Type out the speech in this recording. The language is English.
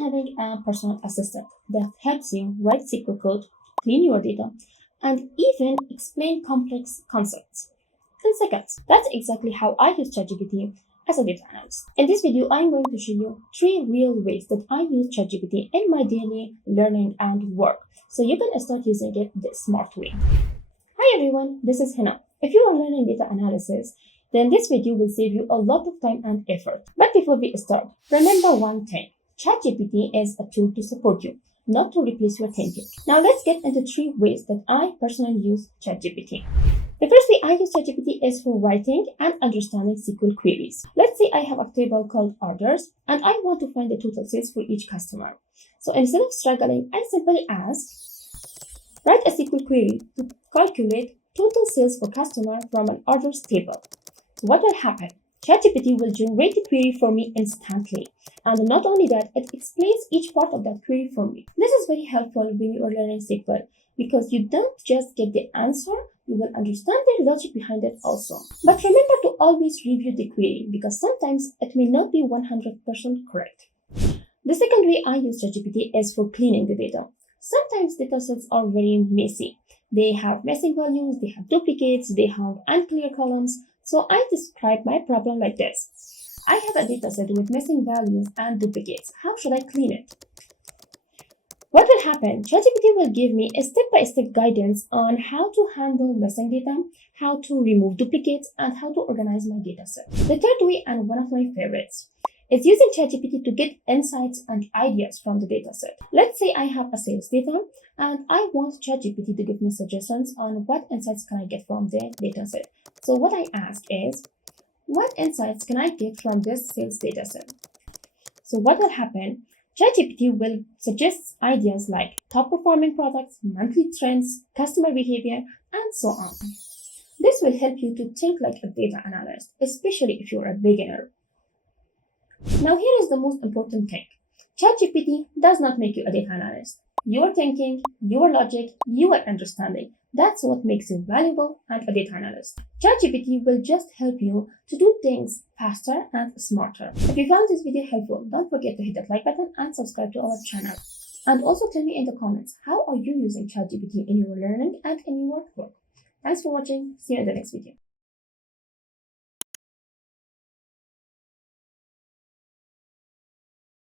having a personal assistant that helps you write SQL code, clean your data, and even explain complex concepts in seconds. That's exactly how I use ChatGPT as a data analyst. In this video, I'm going to show you 3 real ways that I use ChatGPT in my daily learning and work, so you can start using it the smart way. Hi everyone, this is Hena. If you are learning data analysis, then this video will save you a lot of time and effort. But before we start, remember one thing. ChatGPT is a tool to support you, not to replace your thinking. Now let's get into 3 ways that I personally use ChatGPT. The first way I use ChatGPT is for writing and understanding SQL queries. Let's say I have a table called orders and I want to find the total sales for each customer. So instead of struggling, I simply ask, write a SQL query to calculate total sales for customer from an orders table. So what will happen? ChatGPT will generate the query for me instantly. And not only that, it explains each part of that query for me. This is very helpful when you are learning SQL because you don't just get the answer, you will understand the logic behind it also. But remember to always review the query because sometimes it may not be 100% correct. The second way I use ChatGPT is for cleaning the data. Sometimes datasets are very messy. They have missing values, they have duplicates, they have unclear columns. So I describe my problem like this. I have a dataset with missing values and duplicates. How should I clean it? What will happen? ChatGPT will give me a step-by-step guidance on how to handle missing data, how to remove duplicates, and how to organize my dataset. The third way, and one of my favorites, is using ChatGPT to get insights and ideas from the dataset. Let's say I have a sales data and I want ChatGPT to give me suggestions on what insights can I get from the dataset. So what I ask is, what insights can I get from this sales dataset? So what will happen? ChatGPT will suggest ideas like top performing products, monthly trends, customer behavior, and so on. This will help you to think like a data analyst, especially if you're a beginner. Now here is the most important thing. ChatGPT does not make you a data analyst. Your thinking, your logic, your understanding. That's what makes you valuable and a data analyst. ChatGPT will just help you to do things faster and smarter. If you found this video helpful, don't forget to hit that like button and subscribe to our channel. And also tell me in the comments, how are you using ChatGPT in your learning and in your work? Thanks for watching. See you in the next video.